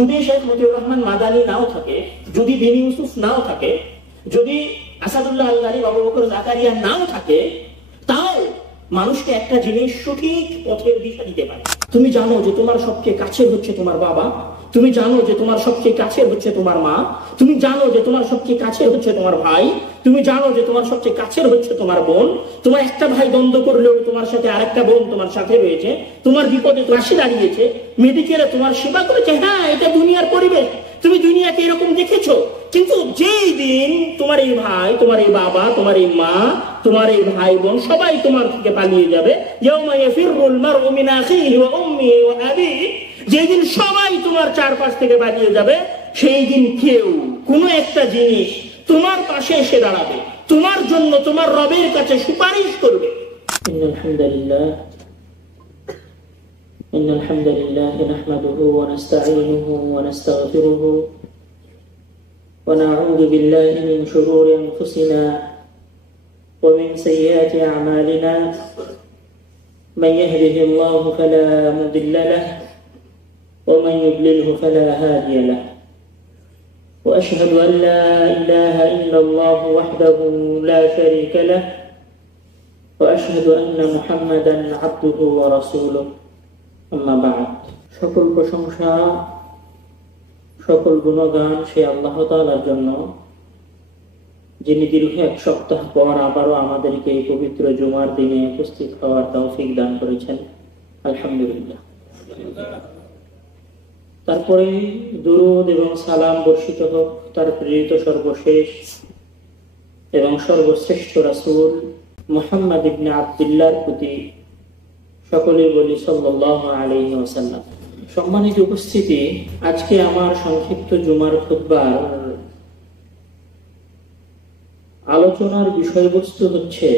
যদি শেখ মতিউর রহমান মাদানী নাও থাকে, যদি বিন ইউসুফ নাও থাকে, যদি আসাদুল্লাহ আল গালিব, আবু বকর জাকারিয়া নাও থাকে, তাও মানুষকে একটা জিনিস সঠিক পথের দিশা দিতে পারে। তুমি জানো যে তোমার সবচেয়ে কাছের হচ্ছে তোমার বাবা, তুমি জানো যে তোমার সবচেয়ে কাছের হচ্ছে তোমার মা, তুমি জানো যে তোমার সবচেয়ে কাছের হচ্ছে তোমার ভাই, তুমি জানো যে তোমার সবচেয়ে কাছের হচ্ছে তোমার বোন। তোমার একটা ভাই দ্বন্দ্ব করলেও তোমার সাথে আরেকটা বোন তোমার সাথে রয়েছে, তোমার বিপদে পাশে দাঁড়িয়েছে, মেডিকেলে তোমার সেবা করেছে। হ্যাঁ, এটা দুনিয়ার পরিবেশ, তুমি দুনিয়াকে এরকম দেখেছো। কিন্তু যেই দিন তোমার এই ভাই, তোমার এই বাবা, তোমার এই মা, তোমার এই ভাই বোন সবাই তোমার থেকে পালিয়ে যাবে, ইয়াউমা ইয়াফিরুল মারউ মিন আখিহি ওয়া উম্মিহি ওয়া আবিহি, যেদিন সবাই তোমার চারপাশ থেকে পালিয়ে যাবে, সেই দিন কেউ কোনো একটা জিনিস তোমার পাশে এসে দাঁড়াবে, তোমার জন্য তোমার রবের কাছে সুপারিশ করবে। ইন্নাল হামদুলিল্লাহ নাহমাদুহু ওয়া নাস্তাঈনুহু ওয়া নাস্তাগফিরুহু ওয়া নাউযু বিল্লাহি মিন শুরুরি আনফুসিনা ওয়া মিন সাইয়্যাতি আ'মালিনা মান ইয়াহদিহিল্লাহু ফালা মুদিল্লা লাহু ওয়া মান ইউদ্লিলহু ফালা হাদিয়া লাহু ওয়া আশহাদু আন লা ইলাহা ইল্লাল্লাহু ওয়াহদাহু লা শারীকা লাহু ওয়া আশহাদু আন্না মুহাম্মাদান আবদুহু ওয়া রাসূলুহু। আম্মা বা'দ। সকল প্রশংসা, সকল গুণগান সেই আল্লাহ তাআলার জন্য, যিনি দীর্ঘ এক সপ্তাহ পর আবারও আমাদেরকে এই পবিত্র জুমার দিনে উপস্থিত হওয়ার তৌফিক দান করেছেন। আলহামদুলিল্লাহ। তারপরে দুরূদ এবং সালাম বর্ষিত হোক তার প্রেরিত সর্বশেষ এবং সর্বশ্রেষ্ঠ রাসূল মুহাম্মদ ইবনে আব্দুল্লাহর প্রতি। সকলে বলি সাল্লাল্লাহু আলাইহি ওয়াসাল্লাম। সম্মানিত উপস্থিতি, আজকে আমার সংক্ষিপ্ত জুমার খুতবার আলোচনার বিষয়বস্তু হচ্ছে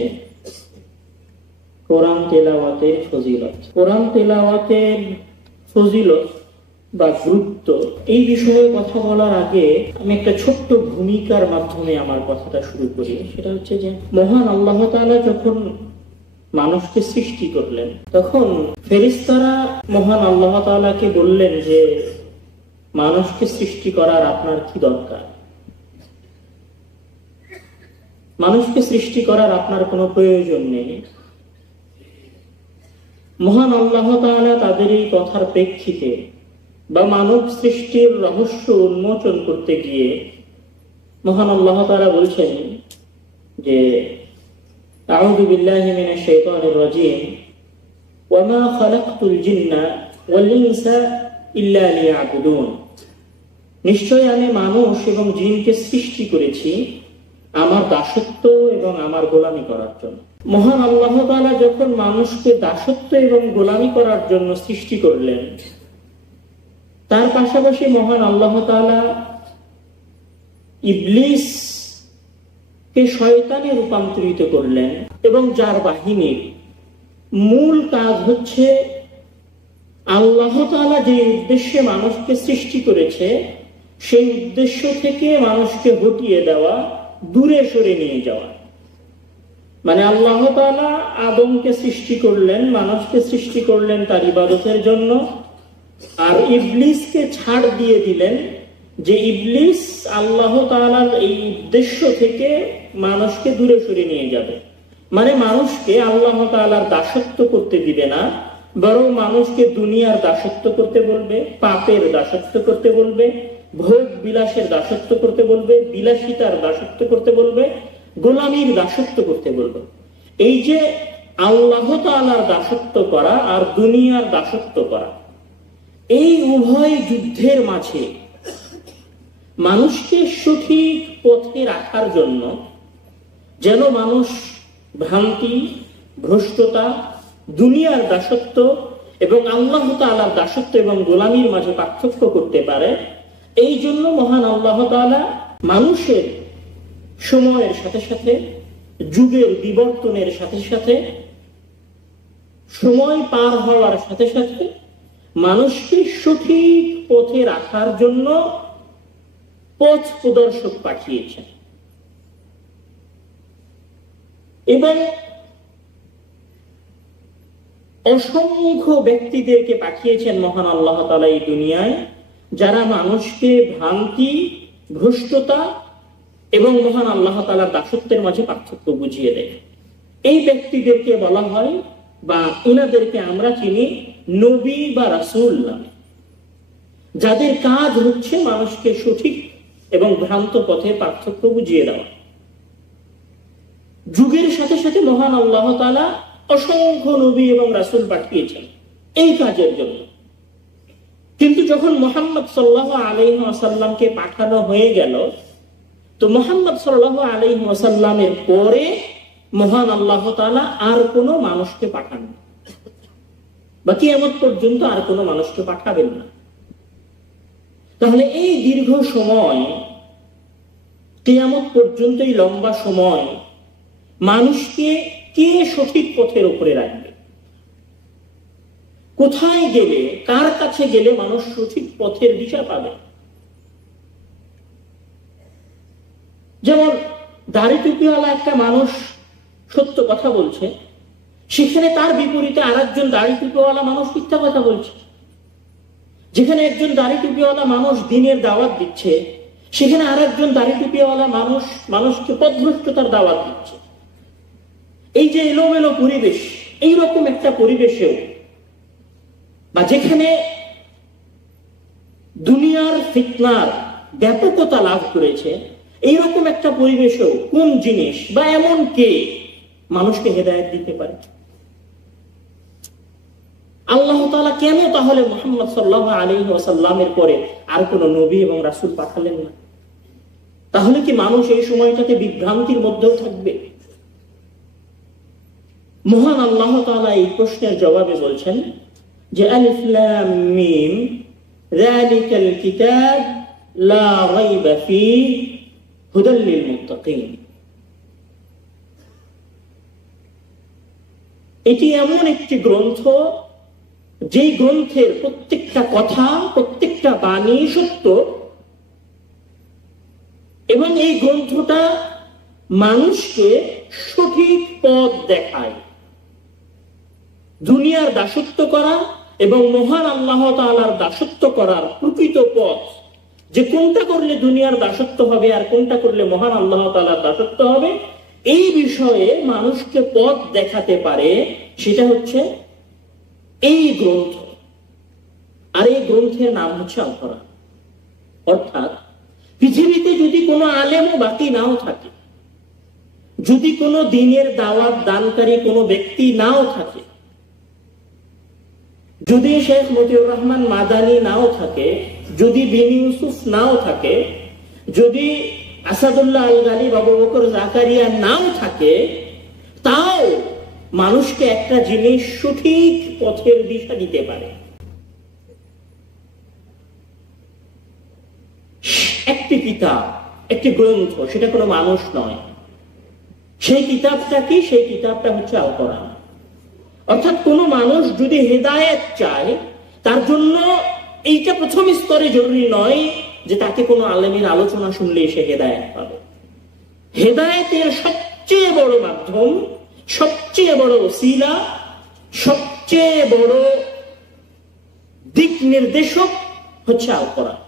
কোরআন তেলাওয়াতের ফজিলত। কোরআন তেলাওয়াতের ফজিলত বা গুরুত্ব, এই বিষয়ে কথা বলার আগে আমি একটা ছোট্ট ভূমিকার মাধ্যমে আমার কথাটা শুরু করি। সেটা হচ্ছে যে মহান আল্লাহ তাআলা যখন মানুষকে সৃষ্টি করলেন, তখন ফেরেশতারা মহান আল্লাহ তাআলাকে বললেন যে মানুষকে সৃষ্টি করার আপনার কি দরকার? মানুষকে সৃষ্টি করার আপনার কোনো প্রয়োজন নেই। মহান আল্লাহ তাআলা তাদের এই কথার প্রেক্ষিতে বা মানব সৃষ্টির রহস্য উন্মোচন করতে গিয়ে মহান আল্লাহ তাআলা বলছেন যে আউযু বিল্লাহি মিনাশ শাইতানির রাজীম ওয়া মা খালাকতুল জিন্না ওয়াল ইনসা ইল্লা লিয়াবুদুন। নিশ্চয় আমি মানুষ এবং জিনকে সৃষ্টি করেছি আমার দাসত্ব এবং আমার গোলামি করার জন্য। মহান আল্লাহ তাআলা যখন মানুষকে দাসত্ব এবং গোলামি করার জন্য সৃষ্টি করলেন, তার পাশাপাশি মহান আল্লাহ তাআলা ইবলিস কে শয়তানে রূপান্তরিত করলেন, এবং যার বাহিনীর মূল কাজ হচ্ছে আল্লাহ তাআলা যে উদ্দেশ্যে মানুষকে সৃষ্টি করেছে সেই উদ্দেশ্য থেকে মানুষকে হটিয়ে দেওয়া, দূরে সরে নিয়ে যাওয়া। মানে আল্লাহ তাআলা আদমকে সৃষ্টি করলেন, মানুষকে সৃষ্টি করলেন তার ইবাদতের জন্য, আর ইবলিসকে ছাড় দিয়ে দিলেন যে ইবলিস আল্লাহ তাআলার এই উদ্দেশ্য থেকে মানুষকে দূরে সরে নিয়ে যাবে। মানে মানুষকে আল্লাহ তাআলার দাসত্ব করতে দিবে না, বরং মানুষকে দুনিয়ার দাসত্ব করতে বলবে, পাপের দাসত্ব করতে বলবে, ভোগ বিলাসের দাসত্ব করতে বলবে, বিলাসিতার দাসত্ব করতে বলবে, গোলামীর দাসত্ব করতে বলবে। এই যে আল্লাহ তাআলার দাসত্ব করা আর দুনিয়ার দাসত্ব করা, এই উভয় যুদ্ধের মাঝে মানুষকে সঠিক পথে রাখার জন্য, যেন মানুষ ভ্রান্তি, ভ্রষ্টতা, দুনিয়ার দাসত্ব এবং আল্লাহ তাআলার দাসত্ব এবং গোলামীর মাঝে পার্থক্য করতে পারে, এই জন্য মহান আল্লাহ তাআলা মানুষের সময়ের সাথে সাথে, যুগের বিবর্তনের সাথে সাথে, সময় পার হওয়ার সাথে সাথে মানুষকে সঠিক পথে রাখার জন্য পথ প্রদর্শক পাঠিয়েছেন। এবং অসংখ্য ব্যক্তিদেরকে পাঠিয়েছেন মহান আল্লাহ তাআলা এই দুনিয়ায়, যারা মানুষকে ভ্রান্তি, ভ্রষ্টতা এবং মহান আল্লাহ তাআলার দাসত্বের মাঝে পার্থক্য বুঝিয়ে দেয়। এই ব্যক্তিদেরকে বলা হয় বা এনাদেরকে আমরা চিনি নবী বা রাসূল নামে, যাদের কাজ হচ্ছে মানুষকে সঠিক এবং ভ্রান্ত পথের পার্থক্য বুঝিয়ে দেওয়া। যুগের সাথে সাথে মহান আল্লাহ তাআলা অসংখ্য নবী এবং রাসূল পাঠিয়েছেন এই কাজের জন্য। কিন্তু যখন মুহাম্মদ সাল্লাল্লাহু আলাইহি ওয়াসাল্লামকে পাঠানো হয়ে গেল, তো মুহাম্মদ সাল্লাল্লাহু আলাইহি ওয়াসাল্লামের পরে মহান আল্লাহ তাআলা আর কোনো মানুষকে পাঠান না, বা কিয়ামত পর্যন্ত আর কোনো মানুষকে পাঠাবেন না। তাহলে এই দীর্ঘ সময়, কিয়ামত পর্যন্ত এই লম্বা সময় মানুষকে কে সঠিক পথের উপরে রাখবে? কোথায় গেলে, কার কাছে গেলে মানুষ সঠিক পথের দিশা পাবে? যেমন দাড়ি টুপিওয়ালা একটা মানুষ সত্য কথা বলছে, সেখানে তার বিপরীতে আরেকজন দাড়ি টুপিওয়ালা মানুষ মিথ্যা কথা বলছে। যেখানে একজন দাড়ি টুপিওয়ালা মানুষ দ্বীনের দাওয়াত দিচ্ছে, সেখানে আরেকজন দাড়ি টুপিওয়ালা মানুষ মানুষকে পথভ্রষ্টতার দাওয়াত দিচ্ছে। এই যে এলোমেলো পরিবেশ, এইরকম একটা পরিবেশেও বা যেখানে দুনিয়ার ফিতনার ব্যাপকতা লাভ করেছে, এইরকম একটা পরিবেশেও কোন জিনিস বা এমন কে মানুষকে হেদায়েত দিতে পারে? আল্লাহ তাআলা কেন তাহলে মুহাম্মদ সাল্লাল্লাহু আলাইহি ওয়াসাল্লামের পরে আর কোন নবী এবং রাসূল পাঠালেন না? তাহলে কি মানুষ এই সময়টাতে বিভ্রান্তির মধ্যেও থাকবে? মহান আল্লাহ তাআলা এই প্রশ্নের জবাবে বলছেন যে আলিফ লাম মিম যালিকাল কিতাব লা রাইবা ফীহি হুদাল লিল মুত্তাকিন। এটি এমন একটি গ্রন্থ, যেই গ্রন্থের প্রত্যেকটা কথা, প্রত্যেকটা বাণী সত্য, এবং এই গ্রন্থটা মানুষকে সঠিক পথ দেখায়। দুনিয়ার দাসত্ব করা এবং মহান আল্লাহ তাআলার দাসত্ব করার প্রকৃত পথ, যে কোনটা করলে দুনিয়ার দাসত্ব হবে আর কোনটা করলে মহান আল্লাহ তাআলার দাসত্ব হবে, এই বিষয়ে মানুষকে পথ দেখাতে পারে, সেটা হচ্ছে এই গ্রন্থ। আর এই গ্রন্থের নাম হচ্ছে আল কোরআন। অর্থাৎ পৃথিবীতে যদি কোনো আলেমও বাকি নাও থাকে, যদি কোনো দ্বীনের দাওয়াত দানকারী কোনো ব্যক্তি নাও থাকে, যদি শেখ মতিউর রহমান মাদানী নাও থাকে, যদি বিন ইউসুফ নাও থাকে, যদি আসাদুল্লাহ আল গালিব, আবু বকর জাকারিয়া নাও থাকে, তাও মানুষকে একটা জিনিস সঠিক পথের দিশা দিতে পারে। একটি কিতাব, একটি গ্রন্থ, সেটা কোনো মানুষ নয়। সেই কিতাবটা কি? সেই কিতাবটা হচ্ছে আল কোরআন। অর্থাৎ কোনো মানুষ যদি হেদায়েত চায়, তার জন্য এইটা প্রথম স্তরে জরুরি নয় যে তাকে কোনো আলেমের আলোচনা শুনলেই সে হেদায়েত পাবে। হেদায়েতের সবচেয়ে বড় মাধ্যম, সবচেয়ে বড় ওসিলা, সবচেয়ে বড় দিক নির্দেশক হচ্ছে আল কোরআন।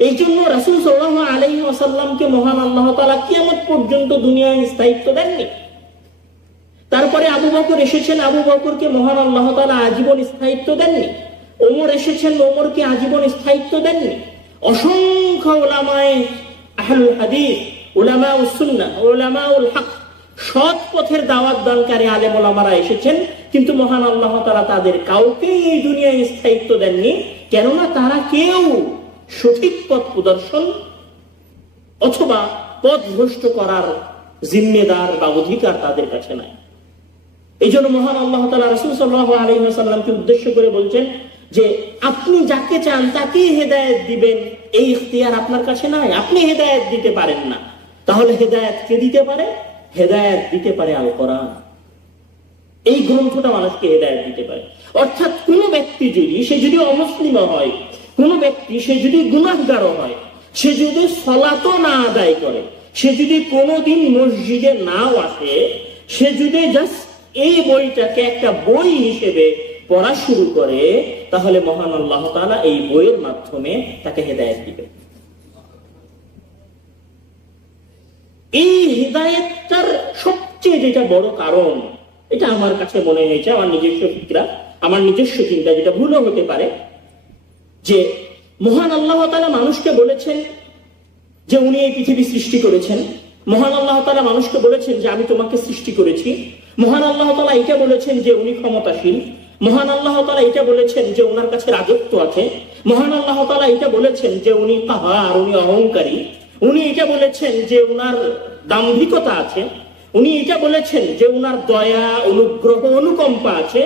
এই জন্য রাসূল সাল্লাল্লাহু আলাইহি ওয়াসাল্লামকে মহান আল্লাহ তাআলা কিয়ামত পর্যন্ত দুনিয়ায় স্থায়িত্ব দেননি। তারপরে আবু বকর এসেছেন, আবু বকরকে মহান আল্লাহ তাআলা আজীবন স্থায়িত্ব দেননি। ওমর এসেছেন, ওমরকে আজীবন স্থায়িত্ব দেননি। অসংখ্য উলামায়ে আহলুল হাদিস, উলামাউস সুন্নাহ, উলামাউল হক, সৎ পথের দাওয়াত দানকারী আলেম ওলামারা এসেছেন, কিন্তু মহান আল্লাহ তাআলা তাদের কাউকে এই দুনিয়ায় স্থায়িত্ব দেননি। কেননা তারা কেউ সঠিক পথ প্রদর্শন অথবা পথ ভ্রষ্ট করার জিম্মেদার বা অধিকার তাদের কাছে নাই। এই জন্য মহান আল্লাহ তাআলা রাসূল সাল্লাল্লাহু আলাইহি ওয়াসাল্লামকে উদ্দেশ্য করে বলছেন যে আপনি যাকে চান তাকেই হেদায়েত দিবেন, এই ইখতিয়ার আপনার কাছে নাই, আপনি হেদায়েত দিতে পারেন না। তাহলে হেদায়েত কে দিতে পারে? হেদায়েত দিতে পারে আল কোরআন। এই গ্রন্থটা মানুষকে হেদায়েত দিতে পারে। অর্থাৎ কোন ব্যক্তি যদি, সে যদি অমুসলিম হয়, কোন ব্যক্তি সে যদি গুনাহগার হয়, সে যদি সালাতও না আদায় করে, সে যদি কোনোদিন মসজিদে নাও আসে, সে যদি জাস্ট এই বইটাকে একটা বই হিসেবে পড়া শুরু করে, তাহলে মহান আল্লাহ তাআলা এই বইয়ের মাধ্যমে তাকে হেদায়েত দিবেন। এই হেদায়েতটার সবচেয়ে যেটা বড় কারণ, এটা আমার কাছে মনে হয়েছে, আমার নিজস্ব ফিকরা, আমার নিজস্ব চিন্তা, যেটা ভুলও হতে পারে, যে মহান আল্লাহ তাআলা মানুষকে বলেছেন যে উনি এই পৃথিবী সৃষ্টি করেছেন। মহান আল্লাহ তাআলা মানুষকে বলেছেন যে আমি তোমাকে সৃষ্টি করেছি। মহান আল্লাহ তাআলা এটা বলেছেন যে উনি ক্ষমতাশীল। মহান আল্লাহ তাআলা এটা বলেছেন যে ওনার কাছে রাজত্ব আছে। মহান আল্লাহ তাআলা এটা বলেছেন যে উনি কাহার, উনি অহংকারী। উনি এটা বলেছেন যে উনার দাম্ভিকতা আছে। উনি এটা বলেছেন যে উনার দয়া, অনুগ্রহ, অনুকম্পা আছে।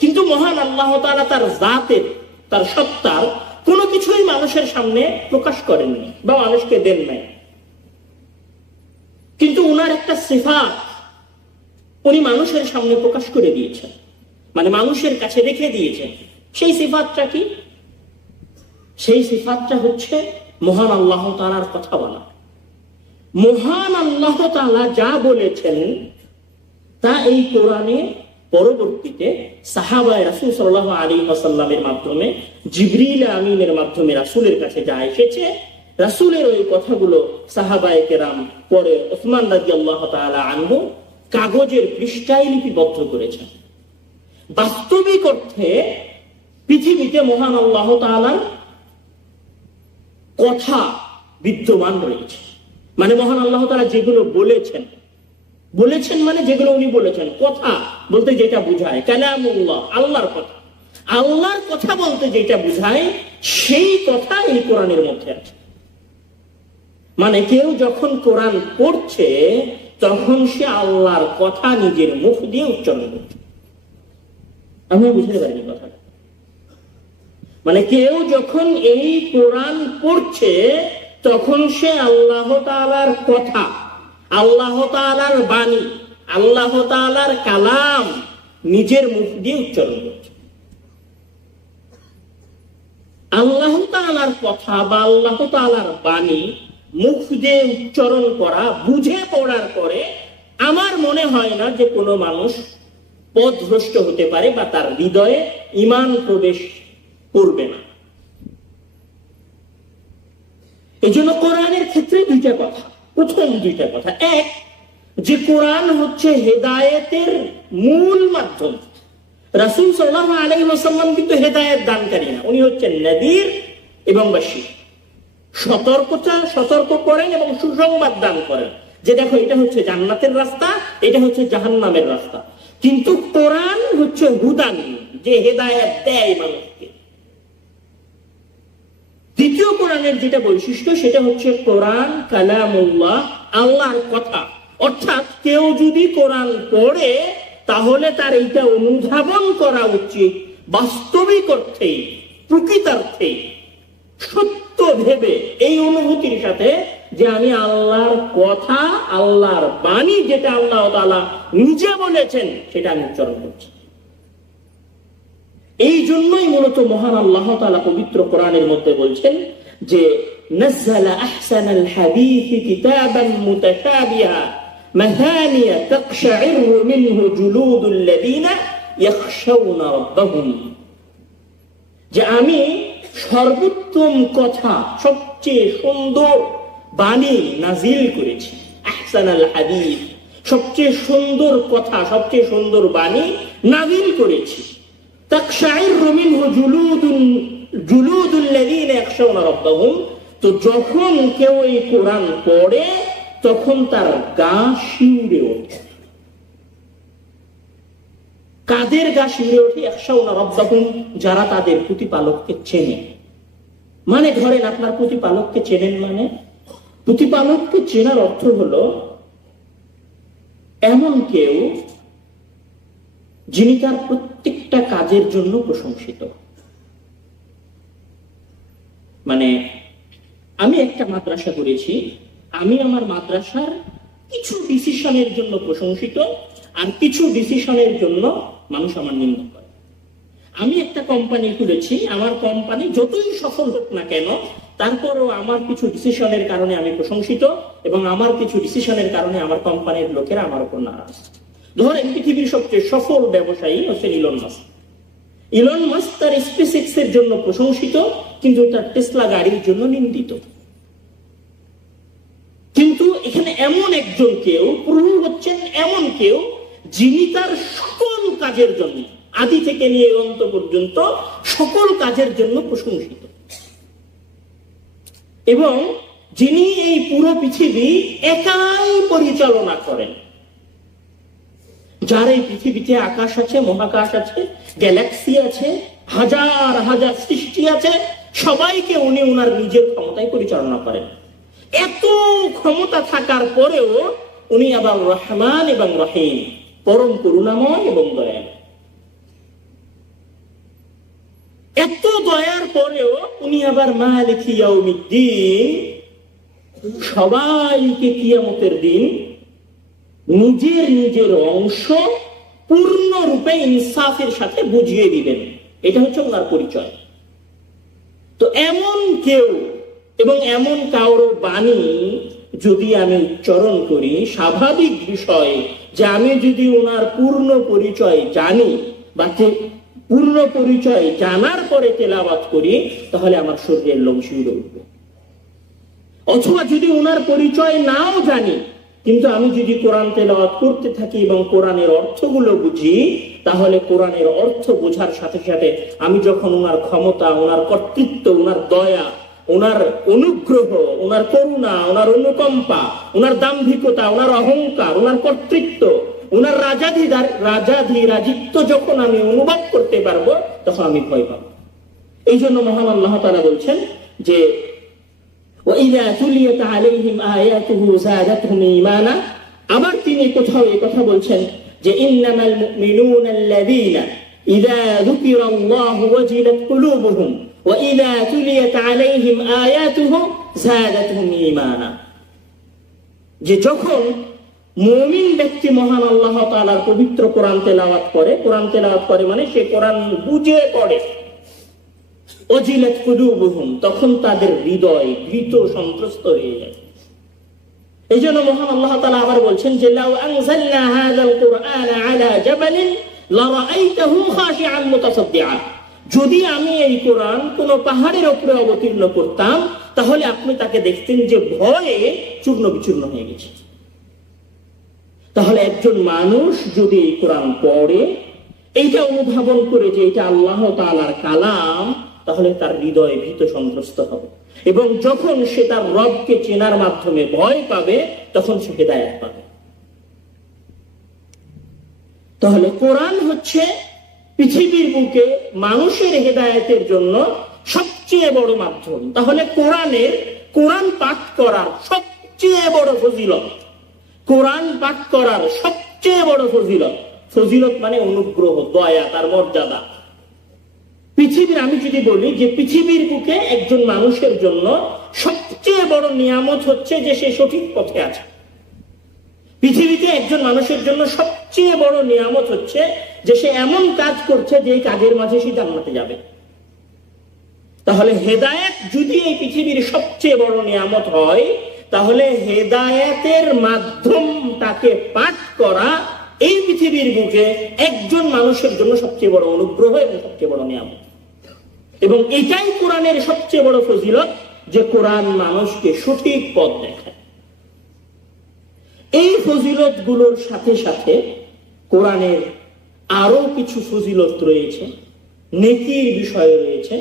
কিন্তু মহান আল্লাহ তাআলা তার জাতের, তার সত্তার কোনো কিছুই মানুষের সামনে প্রকাশ করেননি বা মানুষকে দেন নাই। কিন্তু উনার একটা সিফাত উনি মানুষের সামনে প্রকাশ করে দিয়েছেন, মানে মানুষের কাছে রেখে দিয়েছেন। সেই সিফাতটা কি? সেই সিফাতটা হচ্ছে মহান আল্লাহ তাআলার কথা বলা। মহান আল্লাহ তাআলা যা বলেছেন তা এই কোরআনে পরবর্তীতে সাহাবায়ে রাসূল সাল্লাল্লাহু আলাইহি ওয়াসাল্লামের মাধ্যমে, জিবরিল আমিনের মাধ্যমে রাসূলের কাছে যা এসেছে, রাসূলের ওই কথাগুলো সাহাবায়ে কেরাম পরে উসমান রাদিয়াল্লাহু তাআলা আনহু কাগজের পৃষ্ঠায় লিপিবদ্ধ করেছেন। বাস্তবিক অর্থে পৃথিবীতে মহান আল্লাহ তাআলার কথা বিদ্যমান রয়েছে। মানে মহান আল্লাহ তাআলা যেগুলো বলেছেন, বলেছেন মানে যেগুলো উনি বলেছেন, কথা বলতে যেটা বুঝায় কালামুল্লাহ, আল্লাহর কথা, আল্লাহর কথা বলতে যেটা বুঝায় সেই কথা এই কোরআনের মধ্যে আছে। মানে কেউ যখন কোরআন পড়ছে তখন সে আল্লাহর কথা নিজের মুখ দিয়ে উচ্চারণ করছে। আমি বুঝতে পারিনি কথাটা। মানে কেউ যখন এই কোরআন পড়ছে তখন সে আল্লাহ তাআলার কথা, আল্লাহ তাআলার বাণী, আল্লাহ তাআলার কালাম নিজের মুখ দিয়ে উচ্চারণ করছে। আল্লাহ তাআলার কথা বা আল্লাহ তাআলার বাণী মুখ দিয়ে উচ্চারণ করা, বুঝে পড়ার পরে আমার মনে হয় না যে কোনো মানুষ পথভ্রষ্ট হতে পারে বা তার হৃদয়ে ঈমান প্রবেশ করবে না। এই জন্য কোরআনের ক্ষেত্রে দুইটা কথা। প্রথম দুইটা কথা, এক, যে কোরআন হচ্ছে হেদায়েতের মূল মাধ্যম। রাসূল সাল্লাল্লাহু আলাইহি ওয়াসাল্লাম কিন্তু হেদায়েত দানকারী না, উনি হচ্ছেন নাযীর এবং বাশীর। সতর্ক করেন এবং সুসংবাদ দান করেন যে দেখো এটা হচ্ছে জান্নাতের রাস্তা, এটা হচ্ছে জাহান্নামের রাস্তা। কিন্তু কোরআন হচ্ছে হুদান, যে হেদায়েত দেয় মানুষকে। দ্বিতীয় কোরআনের যেটা বৈশিষ্ট্য সেটা হচ্ছে কোরআন কালামুল্লাহ, আল্লাহর কথা। অর্থাৎ কেউ যদি কোরআন পড়ে তাহলে তার এইটা অনুধাবন করা উচিত বাস্তবিক অর্থে, প্রকৃতার্থে, সত্য ভেবে, এই অনুভূতির সাথে যে আমি আল্লাহর কথা, আল্লাহর বাণী, যেটা আল্লাহ তাআলা নিজে বলেছেন সেটা আমি উচ্চারণ করছি। এই জন্যই মূলত মহান আল্লাহ তাআলা পবিত্র কোরআনের মধ্যে বলছেন যে নাযালা আহসানাল হাদীসি কিতাবান মুতাশাবিহা মাথানিয়া তাকশাইরু মিনহু জুলুদুল লাযিনা ইয়াখশাউনা রাব্বাহুম, যে আমি সর্বোত্তম কথা, সবচেয়ে সুন্দর বাণী নাজিল করেছি। আহসানাল হাদীস, সবচেয়ে সুন্দর কথা, সবচেয়ে সুন্দর বাণী নাজিল করেছি। তাকশাইরু মিনহু জুলুদুল লাযিনা ইয়াখশাউনা রাব্বাহুম, তো যখন কেউ এই কোরআন পড়ে তখন তার গা শিউরে ওঠে। কাদের গা শিউরে ওঠে? ইয়াখশাউনা রাব্বাহুম, যারা তাদের প্রতিপালককে চেনে। মানে ধরেন আপনার প্রতিপালককে চেনেন, মানে প্রতিপালককে চেনার অর্থ হলো এমন কেউ যিনি তার প্রত্যেকটা কাজের জন্য প্রশংসিত। মানে আমি একটা মাদ্রাসা করেছি, আমি আমার মাদ্রাসার কিছু ডিসিশনের জন্য প্রশংসিত আর কিছু ডিসিশনের জন্য মানুষ আমার নিন্দা করে। আমি একটা কোম্পানি খুলেছি, আমার কোম্পানি যতই সফল হোক না কেন তারপরও আমার কিছু ডিসিশনের কারণে আমি প্রশংসিত এবং আমার কিছু ডিসিশনের কারণে আমার কোম্পানির লোকেরা আমার উপর নারাজ। ধরেন পৃথিবীর সবচেয়ে সফল ব্যবসায়ী হচ্ছে ইলন মাস্ক। ইলন মাস্ক তার স্পেসএক্স এর জন্য প্রশংসিত, কিন্তু তার টেসলা গাড়ির জন্য নিন্দিত। কিন্তু এখানে এমন একজন কেউ, প্রভু হচ্ছেন এমন কেউ যিনি তার সকল কাজের জন্য, আদি থেকে নিয়ে অন্ত পর্যন্ত সকল কাজের জন্য প্রশংসিত, এবং যিনি এই পুরো পৃথিবী একাই পরিচালনা করেন। যার এই পৃথিবীতে আকাশ আছে, মহাকাশ আছে, গ্যালাক্সি আছে, হাজার হাজার সৃষ্টি আছে, সবাইকে উনি উনার নিজের ক্ষমতায় পরিচালনা করেন। এত ক্ষমতা থাকার পরেও উনি আবার রহমান এবং রহিম, পরম করুণাময় এবং দয়ালু। এত দয়ার পরেও উনি আবার মালিক ইয়াউমিদ্দিন, সবাইকে কিয়ামতের দিন নিজের নিজের অংশ পূর্ণরূপে ইনসাফের সাথে বুঝিয়ে দিবেন। এটা হচ্ছে ওনার পরিচয়। তো এমন কেউ এবং এমন কারো বাণী যদি আমি উচ্চারণ করি, স্বাভাবিক বিষয় যে আমি যদি ওনার পূর্ণ পরিচয় জানি বা পূর্ণ পরিচয় জানার পরে তেলাওয়াত করি, তাহলে আমার শরীরের লোম শিউরে উঠবে। অথবা যদি ওনার পরিচয় নাও জানি, কিন্তু আমি যদি কোরআন তেলাওয়াত করতে থাকি এবং কোরআনের অর্থগুলো বুঝি, তাহলে কোরআনের অর্থ বোঝার সাথে সাথে আমি যখন ওনার ক্ষমতা, ওনার কর্তৃত্ব, ওনার দয়া, ওনার অনুগ্রহ, ওনার করুণা, ওনার অনুকম্পা, ওনার দাম্ভিকতা, ওনার অহংকার, ওনার কর্তৃত্ব, ওনার রাজাধিরাজিত্ব যখন আমি অনুভব করতে পারবো, তখন আমি ভয় পাবো। এই জন্য মহান আল্লাহ তাআলা বলছেন যে وَإِذَا تُلِيَتْ عَلَيْهِمْ آيَاتُهُ زَادَتْهُمْ إِيمَانًا। আবার তিনি কোথাও এই কথা বলছেন যে إِنَّمَا الْمُؤْمِنُونَ الَّذِينَ إِذَا ذُكِرَ اللَّهُ وَجِلَتْ قُلُوبُهُمْ وَإِذَا تُلِيَتْ عَلَيْهِمْ آيَاتُهُ زَادَتْهُمْ إِيمَانًا। যে যখন মুমিন ব্যক্তি মহান আল্লাহ তাআলার পবিত্র কোরআন তেলাওয়াত করে, কোরআন তেলাওয়াত করে মানে সে কোরআন বুঝে পড়ে, ওয়াজিলাত কুলুবুহুম, তখন তাদের হৃদয় ভীত সন্ত্রস্ত হয়ে যায়। এই জন্য মহান আল্লাহ তাআলা আবার বলছেন যে লাউ আনজালনা হাযাল কুরআনা আলা জাবালিন লারাআইতাহু খাশিআন মুতাসাদ্দিআ। যদি আমি এই কোরআন কোন পাহাড়ের উপরে অবতীর্ণ করতাম, তাহলে আপনি তাকে দেখতেন যে ভয়ে চূর্ণ বিচূর্ণ হয়ে গেছে। তাহলে একজন মানুষ যদি এই কোরআন পড়ে, এইটা অনুধাবন করে যে এটা আল্লাহ তাআলার কালাম, তাহলে তার হৃদয় ভীত সন্ত্রস্ত হবে, এবং যখন সে তার রবকে চেনার মাধ্যমে ভয় পাবে, তখন সে হেদায়েত পাবে। তাহলে কোরআন হচ্ছে পৃথিবীর বুকে মানুষের হেদায়েতের জন্য সবচেয়ে বড় মাধ্যম। তাহলে কোরআন পাঠ করার সবচেয়ে বড় ফজিলত, কোরআন পাঠ করার সবচেয়ে বড় ফজিলত মানে অনুগ্রহ, দয়া, তার মর্যাদা। আমি যদি বলি যে পৃথিবীর বুকে একজন মানুষের জন্য সবচেয়ে বড় নিয়ামত হচ্ছে যে সে সঠিক পথে আছে। পৃথিবীতে একজন মানুষের জন্য সবচেয়ে বড় নিয়ামত হচ্ছে যে সে এমন কাজ করছে যে কাজের মাঝে সে জান্নাতে যাবে। তাহলে হেদায়েত যদি এই পৃথিবীর সবচেয়ে বড় নিয়ামত হয়, তাহলে হেদায়েতের মাধ্যমটাকে পাঠ করা এই পৃথিবীর বুকে একজন মানুষের জন্য সবচেয়ে বড় অনুগ্রহ এবং সবচেয়ে বড় নিয়ামত। এবং এটাই কোরআনের সবচেয়ে বড় ফজিলত যে কোরআন মানুষকে সঠিক পথ দেখায়। এই ফজিলত গুলোর সাথে সাথে কোরআনের আরো কিছু ফজিলত রয়েছে, নেকির বিষয় রয়েছে।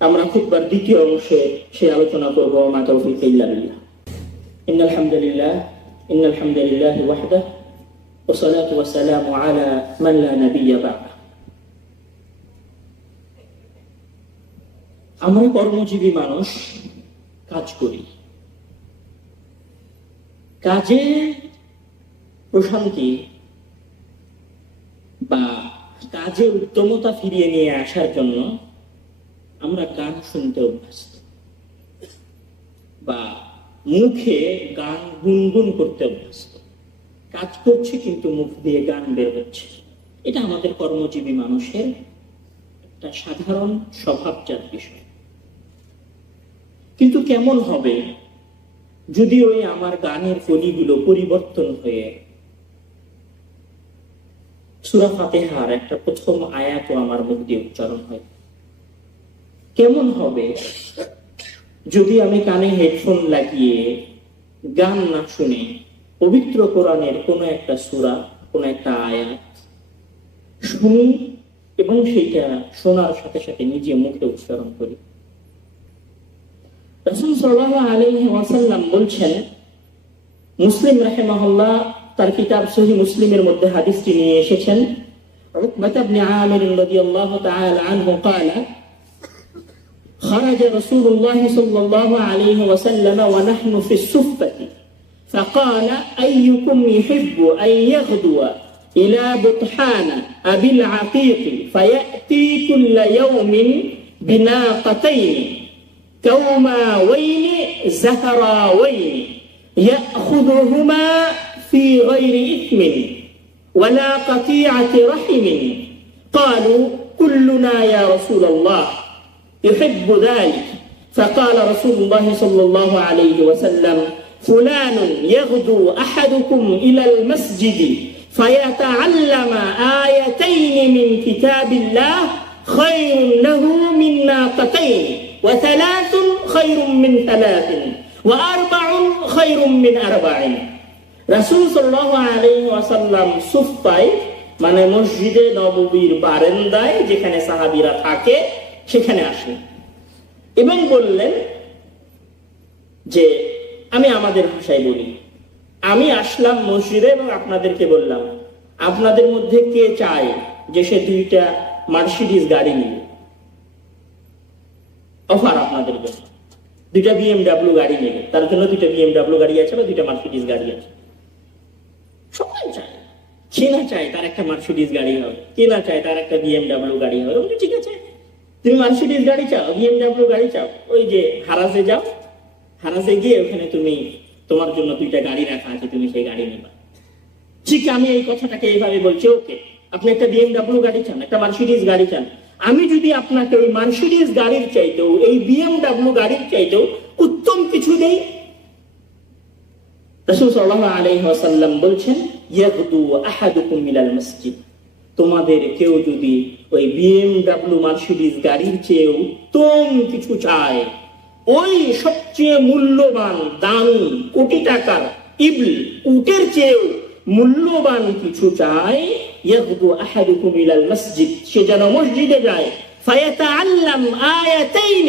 আমরা খুতবার দ্বিতীয় অংশে সে আলোচনা করব। মা তাওফীক ইল্লা বিল্লাহ। ইন্নাল হামদুলিল্লাহ ওয়াহদাহু ওয়া সলাতু ওয়া সালামু আলা মান লা নাবিয়্যা বা'দা। আমরা কর্মজীবী মানুষ, কাজ করি। কাজে প্রশান্তি বা কাজে উত্তমতা ফিরিয়ে নিয়ে আসার জন্য আমরা গান শুনতে অভ্যস্ত, বা মুখে গান গুনগুন করতে অভ্যস্ত। কাজ করছে কিন্তু মুখ দিয়ে গান বের হচ্ছে। এটা আমাদের কর্মজীবী মানুষের একটা সাধারণ স্বভাবজাত বিষয়। কিন্তু কেমন হবে যদি ওই আমার গানের কলিগুলো পরিবর্তন হয়ে সূরা ফাতিহার একটা প্রথম আয়াতও আমার মুখ দিয়ে উচ্চারণ হয়। কেমন হবে যদি আমি কানে হেডফোন লাগিয়ে গান না শুনে পবিত্র কোরআনের কোনো একটা সূরা, কোনো একটা আয়াত শুনি এবং সেইটা শোনার সাথে সাথে নিজে মুখে উচ্চারণ করি। রাসূল সাল্লাল্লাহু আলাইহি ওয়াসাল্লাম বলছেন, মুসলিম রাহিমাহুল্লাহ তার কিতাব সহিহ মুসলিমের মধ্যে হাদিসটি নিয়ে এসেছেন, উকবাহ ইবনে আমির রাদিয়াল্লাহু তাআলা আনহু قال خرج رسول الله صلى الله عليه وسلم ونحن في الصفة فقال أيكم يحب أن يغدو إلى بطحان أبي العقيق فيأتي كل يوم بناقتين كوماوين زهراوين يأخذهما في غير إثم ولا قطيعة رحم. قالوا كلنا يا رسول الله يحب ذلك. فقال رسول الله صلى الله عليه وسلم فلان يغدو أحدكم إلى المسجد فيتعلم آيتين من كتاب الله خير له من ناقتين وثلاث خير من ثلاث وأربع خير من أربع. রাসূল সাল্লাল্লাহু আলাইহি ওয়াসাল্লাম সুফায় মানে মসজিদে নববীর বারান্দায় যেখানে সাহাবীরা থাকে সেখানে আসেন এবং বললেন যে আমি আমাদের ভাষায় বলি, আমি আসলাম মসজিদে এবং আপনাদেরকে বললাম আপনাদের মধ্যে কে চায় যে সে দুইটা মার্সিডিজ গাড়ি নিবে, অফার আপনাদের জন্য দুইটা বিএমডব্লিউ গাড়ি নেবে, তার জন্য দুইটা বিএমডব্লিউ গাড়ি আছে বা দুইটা মার্সিডিজ গাড়ি আছে। সবাই চায়, কে না চায় তার একটা মার্সিডিজ গাড়ি হবে, কে না চায় তার একটা বিএমডব্লিউ গাড়ি হবে। ঠিক আছে, তুমি মার্সিডিজ গাড়ি চাও, বিএমডব্লিউ গাড়ি চাও, ওই যে হারাজে যাও, হারাজে গিয়ে ওখানে তুমি তোমার জন্য দুইটা গাড়ি রাখা আছে, তুমি সেই গাড়ি নিবা। ঠিক আমি এই কথাটাকে এইভাবে বলছি, ওকে আপনি একটা বিএমডব্লিউ গাড়ি চান, একটা মার্সিডিজ গাড়ি চান, আমি যদি আপনাকে ওই মার্সিডিজ গাড়ির চাইতেও এই বিএমডব্লিউ গাড়ির চাইতেও উত্তম কিছু দেই, রাসূল সাল্লাল্লাহু আলাইহি ওয়াসাল্লাম বলছেন ইয়াগদু আহাদুকুম ইলাল মসজিদ, তোমাদের কেউ যদি ওই বিএমডব্লিউ মার্সিডিজ গাড়ির চেয়ে উত্তম কিছু চায়, ওই সবচেয়ে মূল্যবান দামি কোটি টাকার ইবল উটের চেয়ে মূল্যবান কিছু চায়, ইয়াগদু আহাদুকুম ইলাল মসজিদ, সে যেন মসজিদে যায়, ফায়াতাআল্লাম আয়াতাইন,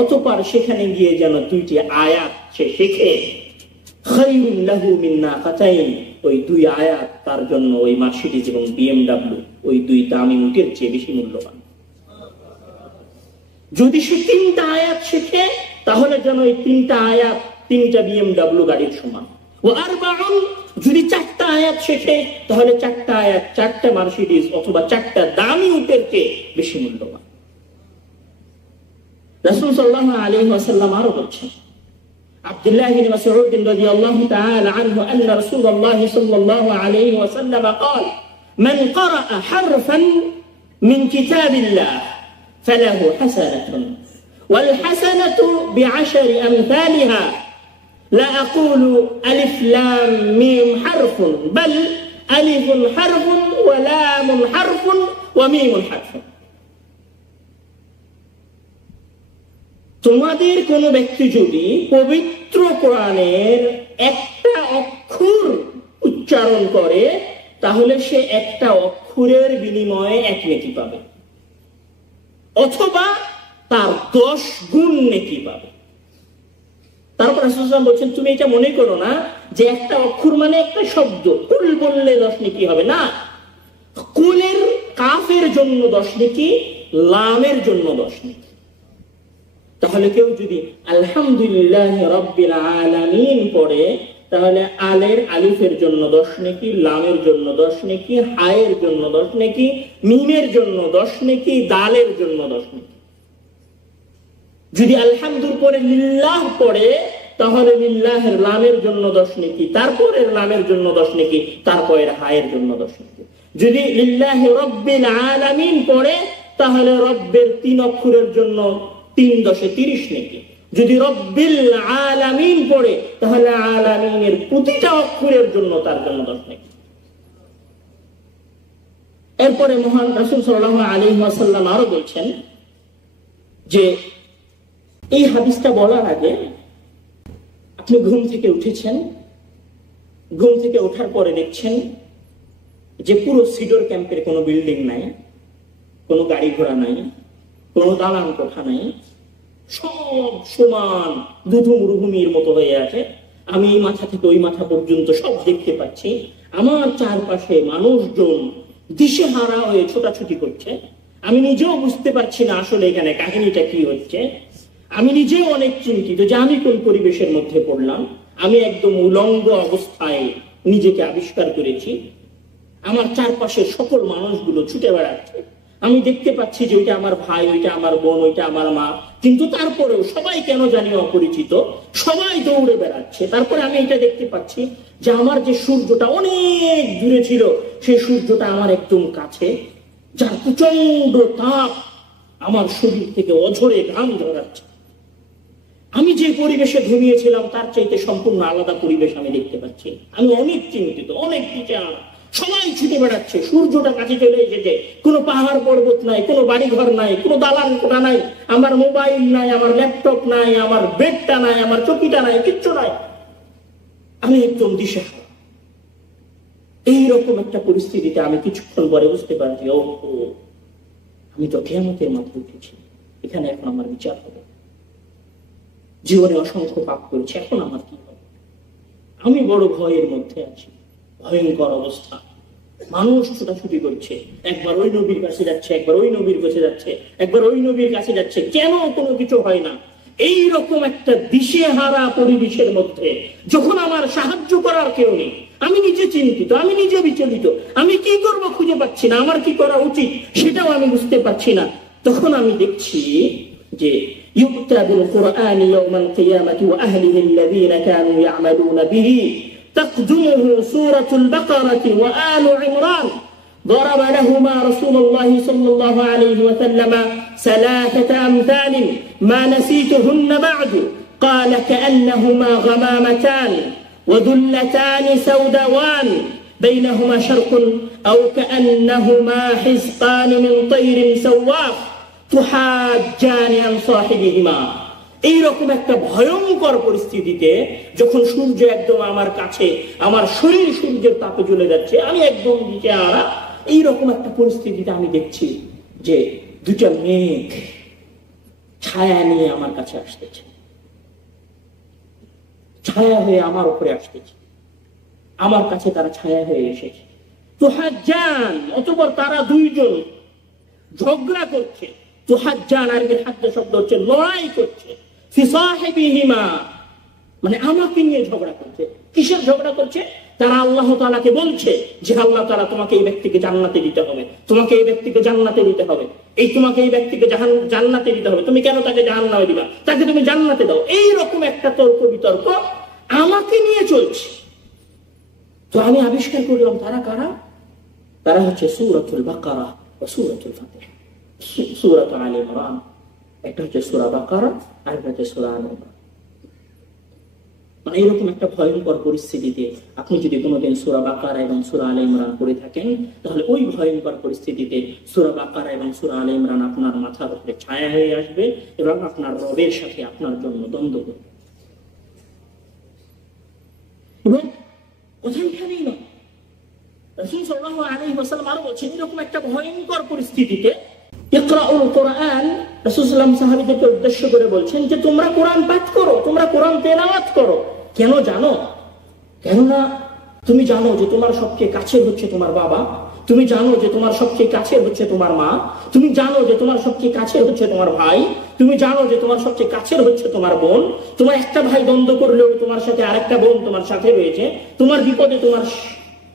অতঃপর সেখানে গিয়ে যেন দুইটি আয়াত সে শেখে, খায়রুন লাহু মিন নাকাতাইন, ওই দুই আয়াত তার জন্য ওই মার্সিডিজ এবং বিএমডব্লিউ ওই দুই দামি উটের চেয়ে বেশি মূল্যবান। যদি সে তিনটা আয়াত শেখে তাহলে যেন ওই তিনটা আয়াত তিনটা বিএমডব্লিউ গাড়ির সমান। ও আরবাউন, যদি চারটা আয়াত শেখে তাহলে চারটা আয়াত চারটা মার্সিডিজ অথবা চারটা দামি উটের চেয়ে বেশি মূল্যবান। রাসূল সাল্লাল্লাহু আলাইহি ওয়াসাল্লাম আরো বলছেন, আব্দুল্লাহ ইবনে মাসউদ রাদিয়াল্লাহু তাআলা আনহু আন্না রাসূলুল্লাহ সাল্লাল্লাহু আলাইহি ওয়াসাল্লাম قال من قرأ حرفا من كتاب الله فله حسنة والحسنة بعشر أمثالها لا أقول ألف لام ميم حرف بل ألف حرف ولام حرف وميم حرف. তোমাদের কোন ব্যক্তি যদি পবিত্র কোরআনের একটা অক্ষর উচ্চারণ করে তাহলে সে একটা অক্ষরের বিনিময়ে এক নেকি পাবে, অথবা তার 10 গুণ নেকি পাবে। তারপর রাসূল সাল্লাল্লাহু আলাইহি ওয়াসাল্লাম বলছেন, তুমি এটা মনে করো না যে একটা অক্ষর মানে একটা শব্দ, কুল বললে 10 নেকি হবে না। কুলের কাফের জন্য 10 নেকি, লামের জন্য 10 নেকি। তাহলে কেউ যদি আলহামদুলিল্লাহ রাব্বিল আলামিন পড়ে তাহলে আলের আলিফের জন্য 10 নেকি, লামের জন্য 10 নেকি, হায়ের জন্য 10 নেকি, মিমের জন্য 10 নেকি, দালের জন্য 10 নেকি। যদি আলহামদুর পরে লিল্লাহ পড়ে তাহলে লিল্লাহের লামের জন্য 10 নেকি, তারপরের লামের জন্য 10 নেকি, তারপরের হায়ের জন্য 10 নেকি। যদি লিল্লাহি রাব্বিল আলামিন পড়ে তাহলে রব্বের 3 অক্ষরের জন্য 3 × 30 নেকি। যদি রব্বিল আলামিন পড়ে তাহলে আলামিনের প্রতিটা অক্ষরের জন্য তার জন্য 10 নেকি। এরপরে মহান রাসূল সাল্লাল্লাহু আলাইহি ওয়াসাল্লাম আরো বলছেন যে এই হাদিসটা বলার আগে আপনি ঘুম থেকে উঠেছেন, ঘুম থেকে ওঠার পরে দেখছেন যে পুরো সিডর ক্যাম্পের কোনো বিল্ডিং নাই, কোনো গাড়ি ঘোড়া নাই, কোনো দালান কোঠা নাই, সব সমান দুধুমরুভূমির মতো হয়ে আছে। আমি এই মাথা থেকে ওই মাথা পর্যন্ত সব দেখতে পাচ্ছি। আমার চারপাশে মানুষজন দিশেহারা হয়ে ছোটাছুটি করছে। আমি নিজেও বুঝতে পারছি না আসলে এখানে কাহিনীটা কি হচ্ছে। আমি নিজেও অনেক চিন্তিত যে আমি কোন পরিবেশের মধ্যে পড়লাম। আমি একদম উলঙ্গ অবস্থায় নিজেকে আবিষ্কার করেছি। আমার চারপাশের সকল মানুষগুলো ছুটে বেড়াচ্ছে। আমি দেখতে পাচ্ছি যে ওইটা আমার ভাই, ওইটা আমার বোন, ওইটা আমার মা, কিন্তু তারপরেও সবাই কেন জানি অপরিচিত, সবাই দৌড়ে বেড়াচ্ছে। তারপরে আমি এটা দেখতে পাচ্ছি যে আমার যে সূর্যটা অনেক দূরে ছিল সেই সূর্যটা আমার একদম কাছে, যার প্রচন্ড তাপ আমার শরীর থেকে অঝরে ঘাম ঝরাচ্ছে। আমি যে পরিবেশে ঘুমিয়েছিলাম তার চাইতে সম্পূর্ণ আলাদা পরিবেশ আমি দেখতে পাচ্ছি। আমি অনেক চিন্তিত, অনেক দিশেহারা। সবাই ছুটে বেড়াচ্ছে, সূর্যটা কাছে চলে এসেছে, কোনো পাহাড় পর্বত নাই, কোনো বাড়ি ঘর নাই, কোনো দালান কোঠা নাই, আমার মোবাইল নাই, আমার ল্যাপটপ নাই, আমার বেডটা নাই, আমার চকিটা নাই, কিচ্ছু নাই। আমি একদম দিশেহারা। এইরকম একটা পরিস্থিতিতে আমি কিছুক্ষণ পরে বুঝতে পারছি, ও আমি তো কিয়ামতের মাঠে উঠেছি, এখানে এখন আমার বিচার হবে। জীবনে অসংখ্য পাপ করেছি, এখন আমার কি হবে? আমি বড় ভয়ের মধ্যে আছি, ভয়ঙ্কর অবস্থা। মানুষ ছোটাছুটি করছে, একবার ওই নবীর কাছে যাচ্ছে, একবার ওই নবীর কাছে যাচ্ছে, একবার ওই নবীর কাছে যাচ্ছে, কেন কোনো কিছু হয় না। এইরকম একটা দিশেহারা পরিবেশের মধ্যে যখন আমার সাহায্য করার কেউ নেই, আমি নিজে চিন্তিত, আমি নিজে বিচলিত, আমি কি করব খুঁজে পাচ্ছি না, আমার কি করা উচিত সেটাও আমি বুঝতে পারছি না, তখন আমি দেখছি যে يؤتى بالقرآن يوم القيامة وأهله الذين كانوا يعملون به تقدمه سورة البقرة وآل عمران ضرب لهما رسول الله صلى الله عليه وسلم 3 أمثال ما نسيتهن بعد قال كأنهما غمامتان وذلتان سوداوان بينهما شرق أو كأنهما حزقان من طير سواف তুহাজ্জানি আন সাহিবিহিমা। এইরকম একটা ভয়ঙ্কর পরিস্থিতিতে যখন সূর্য একদম আমার কাছে, আমার শরীর সূর্যের তাপে জ্বলে যাচ্ছে, আমি একদম দিশেহারা, এইরকম একটা পরিস্থিতিতে আমি দেখছি যে দুটা মেঘ ছায়া নিয়ে আমার কাছে আসতেছে, ছায়া হয়ে আমার উপরে আসতেছে, আমার কাছে তারা ছায়া হয়ে এসেছে। তুহাজ্জান, অতঃপর তারা দুইজন ঝগড়া করছে। তুহাজ্জান আরবির হাদ্দা শব্দ হচ্ছে লড়াই করছে। ফি সাহিবিহিমা, মানে আমাকে নিয়ে ঝগড়া করছে। কিসের ঝগড়া করছে? তারা আল্লাহ তাআলাকে বলছে যে আল্লাহ তাআলা তোমাকে এই ব্যক্তিকে জান্নাতে দিতে হবে, তোমাকে এই ব্যক্তিকে জান্নাতে দিতে হবে, তোমাকে এই ব্যক্তিকে জান্নাতে দিতে হবে, তুমি কেন তাকে জাহান্নামে দিবা, তাকে তুমি জান্নাতে দাও। এইরকম একটা তর্ক বিতর্ক আমাকে নিয়ে চলছে। তো আমি আবিষ্কার করলাম তারা কারা? তারা হচ্ছে সূরাতুল বাকারা ও সূরাতুল ফাতিহা, সূরাত আলে ইমরান। একটা হচ্ছে সূরা বাকারা আর একটা হচ্ছে সূরা আলে ইমরান। মানে এরকম একটা ভয়ঙ্কর পরিস্থিতিতে আপনি যদি কোনোদিন সূরা বাকারা এবং সূরা আলে ইমরান পড়ে থাকেন, তাহলে ওই ভয়ঙ্কর পরিস্থিতিতে সূরা বাকারা এবং সূরা আলে ইমরান আপনার মাথার উপরে ছায়া হয়ে আসবে এবং আপনার রবের সাথে আপনার জন্য দ্বন্দ্ব করবে। এবং কথা এখানেই নয়, রাসূল সাল্লাল্লাহু আলাইহি ওয়াসাল্লাম আরো বলছেন এরকম একটা ভয়ঙ্কর পরিস্থিতিতে ইকরাউল কোরআন, রাসূল সাল্লাল্লাহু আলাইহি সাহাবীদেরকে উদ্দেশ্য করে বলছেন যে তোমরা কোরআন পাঠ করো, তোমরা কোরআন তেলাওয়াত করো। কেন জানো? কেননা তুমি জানো যে তোমার সবচেয়ে কাছের হচ্ছে তোমার বাবা, তুমি জানো যে তোমার সবচেয়ে কাছের হচ্ছে তোমার মা, তুমি জানো যে তোমার সবচেয়ে কাছের হচ্ছে তোমার ভাই, তুমি জানো যে তোমার সবচেয়ে কাছের হচ্ছে তোমার বোন। তোমার একটা ভাই দ্বন্দ্ব করলেও তোমার সাথে আরেকটা বোন তোমার সাথে রয়েছে, তোমার বিপদে তোমার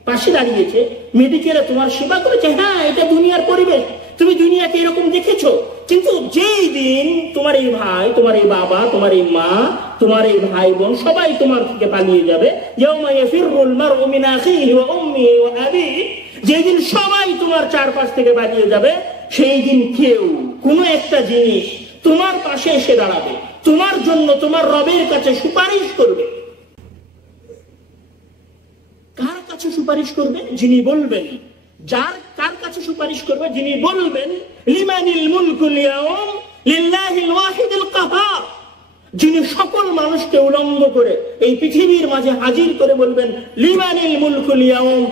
পাশে দাঁড়িয়েছে, মেডিকেলে তোমার সেবা করেছে। হ্যাঁ, এটা দুনিয়ার পরিবেশ, তুমি দুনিয়াকে এরকম দেখেছো। কিন্তু যেই দিন তোমার এই ভাই, তোমার এই বাবা, তোমার এই মা, তোমার এই ভাই বোন সবাই তোমার থেকে পালিয়ে যাবে, ইয়াউমা ইয়াফিরুল মারউ মিন আখিহি ওয়া উম্মিহি ওয়া আবিহি, যেই দিন সবাই তোমার চারপাশ থেকে পালিয়ে যাবে, সেই দিন কেউ কোনো একটা জিনিস তোমার পাশে এসে দাঁড়াবে, তোমার জন্য তোমার রবের কাছে সুপারিশ করবে। কার কাছে সুপারিশ করবে? যিনি বলবেন, যার কার কাছে সুপারিশ করবে? যিনি বলবেন লিমানিল মুলকুল ইয়াউম লিল্লাহিল ওয়াহিদিল কাহার, যিনি সকল মানুষকে উলঙ্গ করে এই পৃথিবীর মাঝে হাজির করে বলবেন লিমানিল মুলকুল ইয়াউম,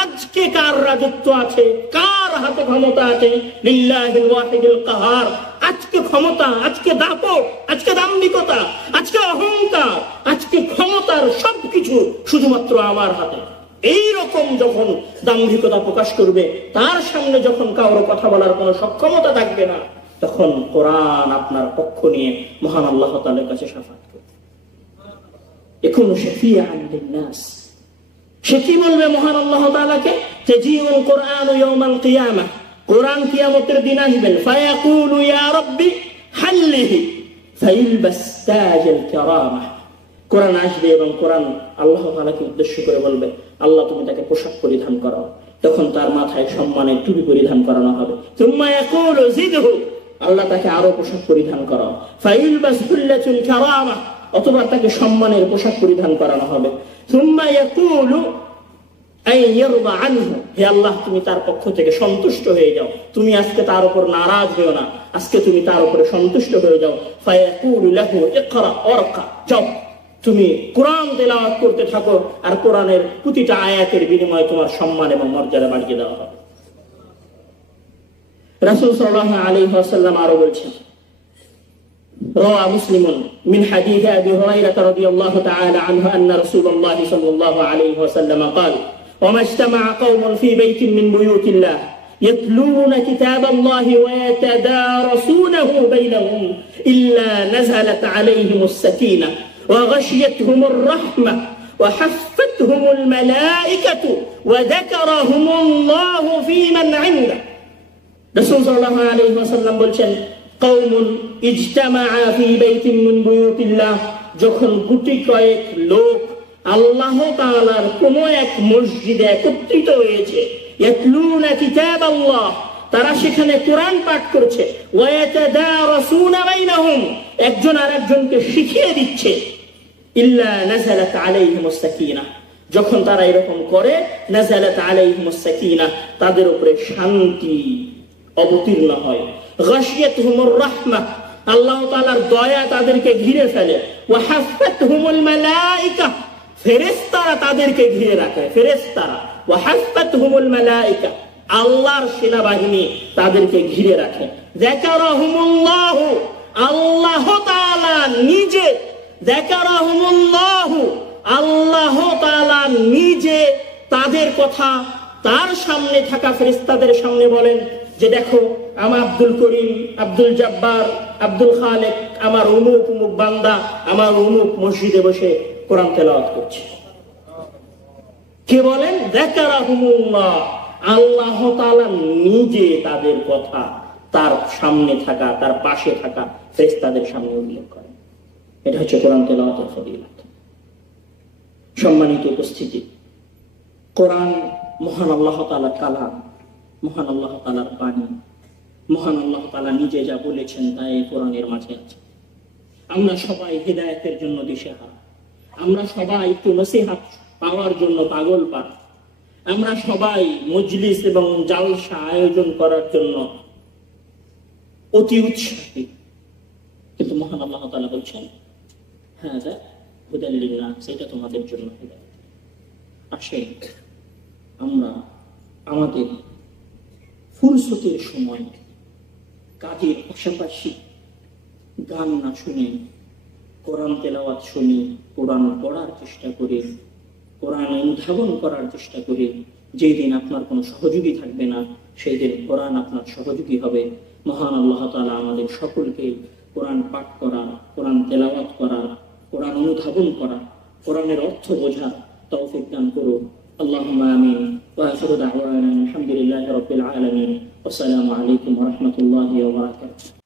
আজকে কার রাজত্ব আছে, কার হাতে ক্ষমতা আছে? লিল্লাহিল ওয়াহিদিল কাহার। আজকে ক্ষমতা, আজকে দাপট, আজকে দাম্ভিকতা, আজকে অহংকার, আজকে ক্ষমতার সবকিছু শুধুমাত্র আমার হাতে। এই রকম যখন দাম্ভিকতা প্রকাশ করবে, তার সামনে যখন কারো কথা বলার কোনো সক্ষমতা থাকবে না, তখন কোরআন আপনার পক্ষ নিয়ে মহান আল্লাহ তাআলার কাছে শাফাত করবে। ইয়াকুনু শাফিআন লিন-নাস। সে কি বলবে মহান আল্লাহ তাআলাকে? তাজিউল কুরআনু ইয়াউমাল কিয়ামাহ, কোরআন কিয়ামতের দিন আসবেন। ফায়াকুলু ইয়া রাব্বি হাল্লিহি ফাইলবাস তাজাল কিরামাহ। কোরআন আসবে এবং কোরআন আল্লাহ তাআলাকে উদ্দেশ্য করে বলবে, আল্লাহ তুমি তাকে পোশাক পরিধান করাও। তখন তার মাথায় সম্মানের টুপি পরিধান করানো হবে। সুম্মা ইয়াকুলু জিদহু, আল্লাহ তাকে আরো পোশাক পরিধান করাও। ফাইলবাস হুল্লাতুল কিরামাহ, অথবা তাকে সম্মানের পোশাক পরিধান করানো হবে। সুম্মা ইয়াকুলু আই ইয়ারদা আনহু, হে আল্লাহ তুমি তার পক্ষ থেকে সন্তুষ্ট হয়ে যাও, তুমি আজকে তার উপর নারাজ হও না, আজকে তুমি তার উপরে সন্তুষ্ট হয়ে যাও। ফায়াকুলু লাহু ইকরা ওয়ারকা, যাও তুমি কোরআন তেলাওয়াত করতে থাকো, আর কোরআনের প্রতিটা আয়াতের বিনিময়ে তোমার সম্মান এবং মর্যাদা বাড়িয়ে দেওয়া হবে। রাসূল সাল্লাল্লাহু আলাইহি ওয়াসাল্লাম আরো বলছেন, রাওয়া মুসলিমুন মিন হাদিস আবি হুরায়রা রাদিয়াল্লাহু তাআলা আনহু আন্না রাসূলুল্লাহ সাল্লাল্লাহু আলাইহি ওয়াসাল্লাম قال وما اجتمع قوم في بيت من بيوت الله يتلون كتاب الله ويتدارسونه بينهم إلا نزلت عليهم السكينة وغشيتهم الرحمة وحفتهم الملائكة وذكرهم الله في من عنده। রাসূল সাল্লাল্লাহু আলাইহি ওয়াসাল্লাম বলছেন, কওমুন ইজতামা ফি বাইতিন মিন বুয়ুতিল্লাহ, যখন গুটি কয়েক লোক আল্লাহ তাআলার কোন এক মসজিদে একত্রিত হয়েছে, ইয়াতলুনা কিতাবাল্লাহ, তারা সেখানে কোরআন পাঠ করছে, ওয়া ইয়াতাদারাসুনা বাইনাহুম, একজন আরেকজনকে শিখিয়ে দিচ্ছে, ইল্লা নাযালাত আলাইহিমুস সাকিনাহ, যখন তারা এরকম করে, নাযালাত আলাইহিমুস সাকিনাহ, তাদের উপরে শান্তি অবতীর্ণ হয়। গাশিয়াতহুমুর রাহমাহ, আল্লাহ তাআলার দয়া তাদেরকে ঘিরে ফেলে। ওয়া হাফাতহুমুল মালায়েকা, ফেরেশতারা তাদেরকে ঘিরে রাখে। ফেরেশতারা, ওয়া হাফাতহুমুল মালায়েকা, আল্লাহর সেনাবাহিনী তাদেরকে ঘিরে রাখে। যাকারাহুমুল্লাহু, আল্লাহ তাআলা নিজে, যাকারাহুমুল্লাহু, আল্লাহ তাআলা নিজে তাদের কথা তার সামনে থাকা ফেরেশতাদের সামনে বলেন যে দেখো আমার আব্দুল করিম, আব্দুল জব্বার, আব্দুল খালেক, আমার অমুক অমুক বান্দা আমার অমুক মসজিদে বসে কোরআন তেলাওয়াত করছে। কে বলেন? যাকারাহুমুল্লাহ, আল্লাহ তাআলা নিজে তাদের কথা তার সামনে থাকা, তার পাশে থাকা ফেরেশতাদের সামনে উল্লেখ করেন। এটা হচ্ছে কোরআন তেলাওয়াতের ফজিলত। সম্মানিত উপস্থিতি, কোরআন মহান আল্লাহ তাআলার কালাম, মহান আল্লাহ তাআলার বাণী, মহান আল্লাহ তাআলা নিজে যা বলেছেন তাই কোরআনের মাঝে আছে। আমরা সবাই হিদায়াতের জন্য দিশেহারা, আমরা সবাই একটু নসিহত পাওয়ার জন্য পাগল পাড়া, আমরা সবাই মজলিস এবং জালসা আয়োজন করার জন্য অতি উৎসাহী, কিন্তু মহান আল্লাহ তাআলা বলছেন হ্যাঁ হুদাল লিন-নাস, এটা তোমাদের জন্য হিদায়াত। আসে আমরা আমাদের ফুরসতের সময় কাজের পাশাপাশি গান না শুনে কোরআন তেলাওয়াত শুনি, কোরআন পড়ার চেষ্টা করি, কোরআন অনুধাবন করার চেষ্টা করি। যেই দিন আপনার কোনো সহযোগী থাকবে না, সেই দিন কোরআন আপনার সহযোগী হবে। মহান আল্লাহ তাআলা আমাদের সকলকে কোরআন পাঠ করা, কোরআন তেলাওয়াত করা, কোরআন অনুধাবন করা, কোরআনের অর্থ বোঝা তৌফিক দান করুন। আল্লাহুম্মা আমিন। ওয়া আখিরু দাওয়ানা আলহামদুলিল্লাহি রাব্বিল আলামিন। আসসালামু আলাইকুম ওয়া রাহমাতুল্লাহি ওয়া বারাকাতুহু।